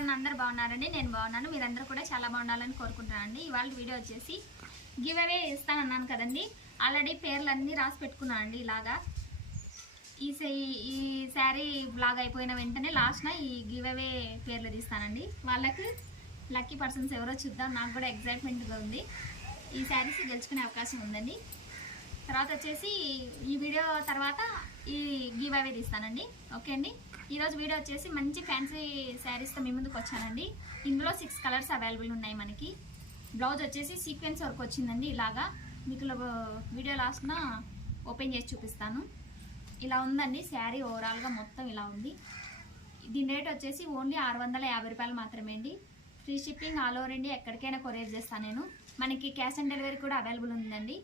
అన్న అందరు బాగున్నారండి. నేను బాగున్నాను. మీరందరూ కూడా చాలా బాగుండాలని కోరుకుంటున్నానండి. ఇవాళ వీడియో వచ్చేసి గివ్ అవే ఇస్తానన్నాను కదండి. ఆల్రెడీ పేర్లు అన్నీ రాసి పెట్టుకున్నానండి ఇలాగా. ఈ ఈ శారీ బ్లాగ్ అయిపోయిన వెంటనే లాస్ట్న ఈ గివ్ అవే పేర్లు తీస్తానండి. వాళ్ళకి లక్కీ పర్సన్స్ ఎవరో చూద్దాం. నాకు కూడా ఎగ్జైట్మెంట్గా ఉంది. ఈ శారీస్ గెలుచుకునే అవకాశం ఉందండి. తర్వాత వచ్చేసి ఈ వీడియో తర్వాత ఈ గివ్ అవే తీస్తానండి. ఓకే అండి? ఈరోజు వీడియో వచ్చేసి మంచి ఫ్యాన్సీ శారీస్తో మీ ముందుకు వచ్చానండి. ఇందులో సిక్స్ కలర్స్ అవైలబుల్ ఉన్నాయి మనకి. బ్లౌజ్ వచ్చేసి సీక్వెన్స్ వర్క్ వచ్చిందండి ఇలాగా. మీకు వీడియో లాస్ట్న ఓపెన్ చేసి చూపిస్తాను. ఇలా ఉందండి శారీ ఓవరాల్గా మొత్తం ఇలా ఉంది. దీని రేట్ వచ్చేసి ఓన్లీ ఆరు వందల యాభై రూపాయలు మాత్రమే అండి. Free shipping all over India ఎక్కడికైనా కొరియర్ చేస్తాను నేను. మనకి క్యాష్ ఆన్ డెలివరీ కూడా అవైలబుల్ ఉందండి.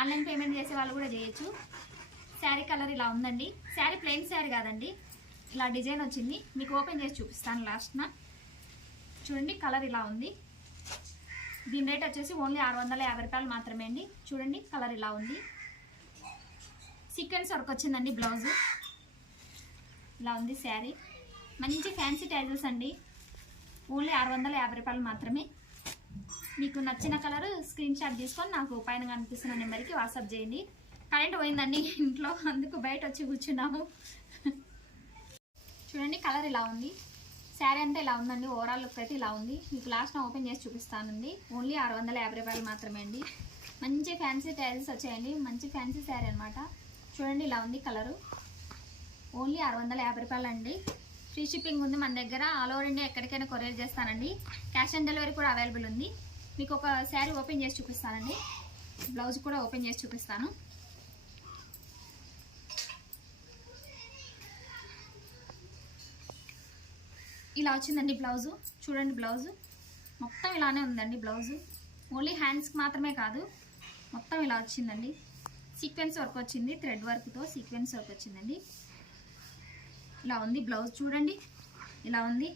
ఆన్లైన్ పేమెంట్ చేసే వాళ్ళు కూడా చేయొచ్చు. శారీ కలర్ ఇలా ఉందండి. శారీ ప్లెయిన్ శారీ కాదండి. ఇలా డిజైన్ వచ్చింది. మీకు ఓపెన్ చేసి చూపిస్తాను లాస్ట్న. చూడండి కలర్ ఇలా ఉంది. దీని రేట్ వచ్చేసి ఓన్లీ ఆరు వందల యాభై రూపాయలు మాత్రమే అండి. చూడండి కలర్ ఇలా ఉంది. సీక్వెన్స్ వర్క్ వచ్చిందండి బ్లౌజ్. ఇలా ఉంది శారీ. మంచి ఫ్యాన్సీ టైజల్స్ అండి. ఓన్లీ ఆరు వందల యాభై రూపాయలు మాత్రమే. మీకు నచ్చిన కలర్ స్క్రీన్ షాట్ తీసుకొని నాకు పైన కనిపిస్తున్న నెంబర్కి వాట్సాప్ చేయండి. కరెంట్ పోయిందండి ఇంట్లో అందుకు బయట వచ్చి కూర్చున్నాము. చూడండి కలర్ ఇలా ఉంది? శారీ అంతా ఇలా ఉందండి? ఓవరాల్ లుక్ అయితే ఇలా ఉంది. మీకు లాస్ట్ ఓపెన్ చేసి చూపిస్తానండి. ఓన్లీ ఆరు వందల యాభై రూపాయలు మాత్రమే అండి. మంచి ఫ్యాన్సీ టైల్స్ వచ్చాయండి. మంచి ఫ్యాన్సీ శారీ అనమాట చూడండి ఇలా ఉంది కలరు. ఓన్లీ ఆరు వందల యాభై రూపాయలు అండి. ఫ్రీ షిప్పింగ్ ఉంది మన దగ్గర. ఆల్ ఓవర్ ఇండియా ఎక్కడికైనా కొరియర్ చేస్తానండి. క్యాష్ ఆన్ డెలివరీ కూడా అవైలబుల్ ఉంది. మీకు ఒక శారీ ఓపెన్ చేసి చూపిస్తానండి. బ్లౌజ్ కూడా ఓపెన్ చేసి చూపిస్తాను. ఇలా వచ్చిందండి బ్లౌజు. చూడండి బ్లౌజు. మొత్తం ఇలానే ఉందండి బ్లౌజు. ఓన్లీ హ్యాండ్స్కి మాత్రమే కాదు మొత్తం ఇలా వచ్చిందండి. సీక్వెన్స్ వర్క్ వచ్చింది థ్రెడ్ వర్క్తో సీక్వెన్స్ వర్క్ వచ్చిందండి. ఇలా ఉంది బ్లౌజ్ చూడండి. ఇలా ఉంది.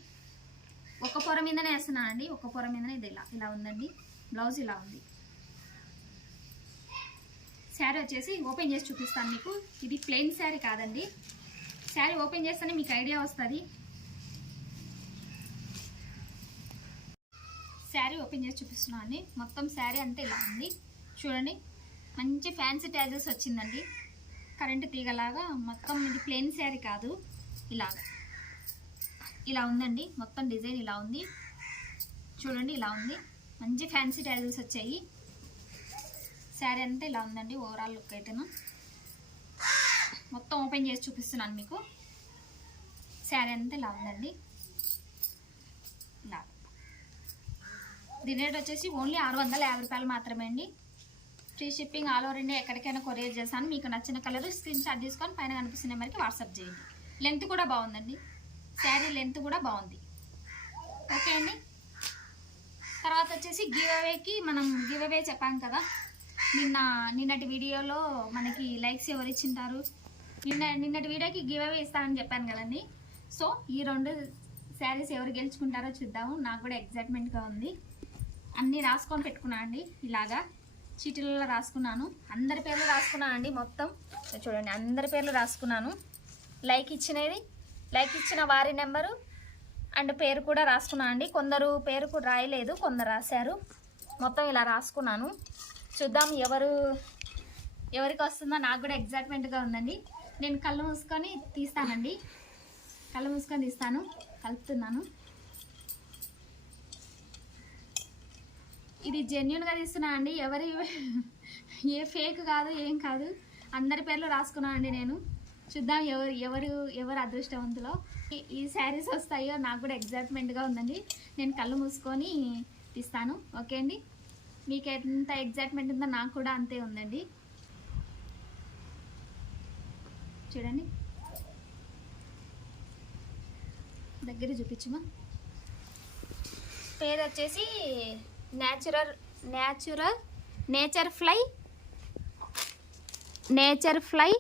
ఒక పొర మీదనే వేస్తున్నానండి ఒక పొర మీదనే ఇది ఇలా ఇలా ఉందండి. బ్లౌజ్ ఇలా ఉంది. శారీ వచ్చేసి ఓపెన్ చేసి చూపిస్తాను మీకు. ఇది ప్లెయిన్ శారీ కాదండి. శారీ ఓపెన్ చేస్తేనే మీకు ఐడియా వస్తుంది. శారీ ఓపెన్ చేసి చూపిస్తున్నాను అండి. మొత్తం శారీ అంతా ఇలా ఉంది. చూడండి మంచి ఫ్యాన్సీ ట్యాజెస్ వచ్చిందండి. కరెంటు తీగలాగా మొత్తం ఇది ప్లెయిన్ శారీ కాదు. ఇలా ఇలా ఉందండి. మొత్తం డిజైన్ ఇలా ఉంది. చూడండి ఇలా ఉంది. మంచి ఫ్యాన్సీ ట్యాజెస్ వచ్చాయి. శారీ అంతా ఇలా ఉందండి ఓవరాల్ లుక్ అయితేను. మొత్తం ఓపెన్ చేసి చూపిస్తున్నాను మీకు. శారీ అంతా ఇలా ఉందండి. దీని రేట్ వచ్చేసి ఓన్లీ ఆరు వందల యాభై రూపాయలు మాత్రమే అండి. Free shipping all over India ఎక్కడికైనా కొరియర్ చేశాను మీకు నచ్చిన కలర్ స్క్రీన్ షాట్ తీసుకొని పైన కనిపిస్తున్న నెంబర్కి వాట్సాప్ చేయండి. లెంత్ కూడా బాగుందండి. శారీ లెంత్ కూడా బాగుంది. ఓకే అండి. తర్వాత వచ్చేసి గివ్ అవేకి మనం గివ్ అవే చెప్పాం కదా. నిన్న నిన్నటి వీడియోలో మనకి లైక్స్ ఎవరు ఇచ్చింటారు నిన్న నిన్నటి వీడియోకి గివ్ అవే ఇస్తానని చెప్పాను కదండి. సో ఈ రెండు శారీస్ ఎవరు గెలుచుకుంటారో చూద్దాము. నాకు కూడా ఎగ్జైట్మెంట్గా ఉంది. అన్నీ రాసుకొని పెట్టుకున్నాను అండి ఇలాగా చీటీలలో రాసుకున్నాను. అందరి పేర్లు రాసుకున్నాను అండి మొత్తం. చూడండి అందరి పేర్లు రాసుకున్నాను. లైక్ ఇచ్చినది లైక్ ఇచ్చిన వారి నెంబరు అండ్ పేరు కూడా రాసుకున్నాను అండి. కొందరు పేరు కూడా రాయలేదు కొందరు రాశారు. మొత్తం ఇలా రాసుకున్నాను. చూద్దాం ఎవరు ఎవరికి వస్తుందో నాకు కూడా ఎగ్జైట్మెంట్గా ఉందండి. నేను కళ్ళు మూసుకొని తీస్తానండి. కళ్ళు మూసుకొని తీస్తాను కలుపుతున్నాను. ఇది జెన్యున్గా తీస్తున్నా అండి. ఎవరి ఏ ఫేక్ కాదు ఏం కాదు. అందరి పేర్లు రాసుకున్నా అండి నేను. చూద్దాం ఎవరు ఎవరు ఎవరు అదృష్టవంతులో. ఈ- ఈ శారీస్ వస్తాయో నాకు కూడా ఎగ్జైట్మెంట్గా ఉందండి. నేను కళ్ళు మూసుకొని తీస్తాను. ఓకే అండి? మీకు ఎంత ఎగ్జైట్మెంట్ ఉందో నాకు కూడా అంతే ఉందండి. చూడండి. దగ్గర చూపించమా? పేరు వచ్చేసి natural natural nature fly nature fly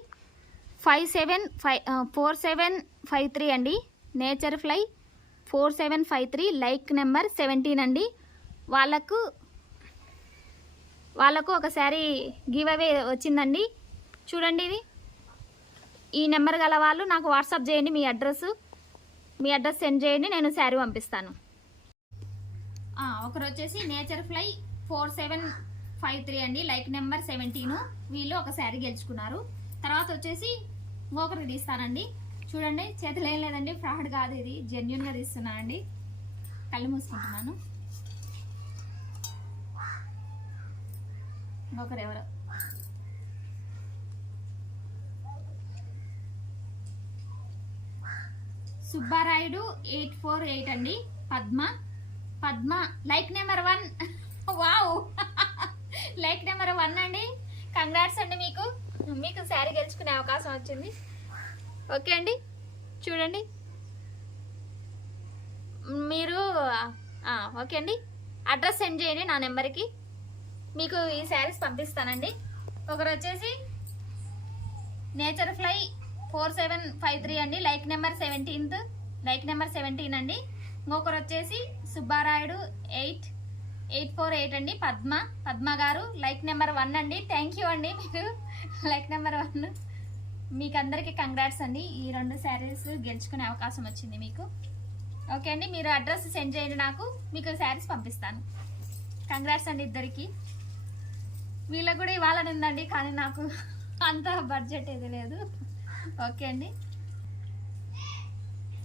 five seven five four seven five three అండి. Nature fly four seven five three like number seventeen అండి. వాళ్ళకు వాళ్ళకు ఒక శారీ గివ్ అవే వచ్చిందండి. చూడండి ఇది. ఈ నెంబర్ గల వాళ్ళు నాకు వాట్సాప్ చేయండి మీ అడ్రస్ మీ అడ్రస్ సెండ్ చేయండి నేను శారీ పంపిస్తాను. ఒకరు వచ్చేసి nature fly four seven five three అండి. Like number seventeen. వీళ్ళు ఒక శారీ గెలుచుకున్నారు. తర్వాత వచ్చేసి ఇంకొకరికి తీస్తానండి. చూడండి చేతులు ఏం లేదండి. ఫ్రాడ్ కాదు ఇది. జెన్యున్గా తీస్తున్నా అండి. కళ్ళు మూసుకుంటున్నాను. ఇంకొకరు ఎవరో. సుబ్బారాయుడు ఎయిట్ ఫోర్ ఎయిట్ అండి. Padma. Padma. Like number one wow like number one అండి. కంగ్రాట్స్ అండి మీకు. మీకు శారీ గెలుచుకునే అవకాశం వచ్చింది. ఓకే అండి. చూడండి. మీరు ఓకే అండి. అడ్రస్ సెండ్ చేయండి నా నెంబర్కి మీకు ఈ శారీస్ పంపిస్తానండి. ఒకరు వచ్చేసి nature fly four seven five three అండి. Like number seventeenth like number seventeen అండి. ఇంకొకరు వచ్చేసి Subbarayudu eight eight four eight అండి పద్మ పద్మ గారు. లైక్ నెంబర్ వన్ అండి. థ్యాంక్ యూ అండి మీరు. Like number one. మీకు అందరికీ కంగ్రాట్స్ అండి. ఈ రెండు శారీస్ గెలుచుకునే అవకాశం వచ్చింది మీకు. ఓకే అండి మీరు అడ్రస్ సెండ్ చేయండి నాకు. మీకు శారీస్ పంపిస్తాను. కంగ్రాట్స్ అండి ఇద్దరికి. వీళ్ళకు కూడా ఇవ్వాలని ఉందండి కానీ నాకు అంత బడ్జెట్ ఏది లేదు. ఓకే అండి.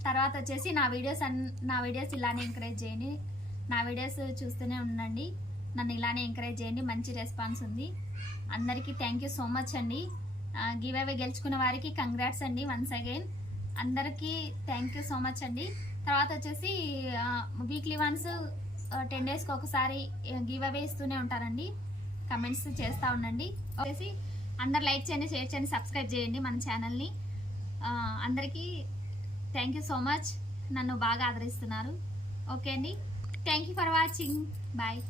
తర్వాత వచ్చేసి నా వీడియోస్ అన్ నా వీడియోస్ ఇలానే ఎంకరేజ్ చేయండి. నా వీడియోస్ చూస్తూనే ఉండండి. నన్ను ఇలానే ఎంకరేజ్ చేయండి. మంచి రెస్పాన్స్ ఉంది. అందరికీ థ్యాంక్ యూ సో మచ్ అండి. గివ్ అవే గెలుచుకున్న వారికి కంగ్రాట్స్ అండి వన్స్ అగైన్ అందరికీ థ్యాంక్ యూ సో మచ్ అండి. తర్వాత వచ్చేసి వీక్లీ వన్స్ టెన్ డేస్కి ఒకసారి గివ్ అవే ఇస్తూనే ఉంటారండి. కమెంట్స్ చేస్తూ ఉండండి. వచ్చేసి అందరు లైక్ చేయండి షేర్ చేయండి సబ్స్క్రైబ్ చేయండి మన ఛానల్ని అందరికీ థ్యాంక్ యూ సో మచ్ నన్ను బాగా ఆదరిస్తున్నారు. ఓకే అండి? Thank you for watching bye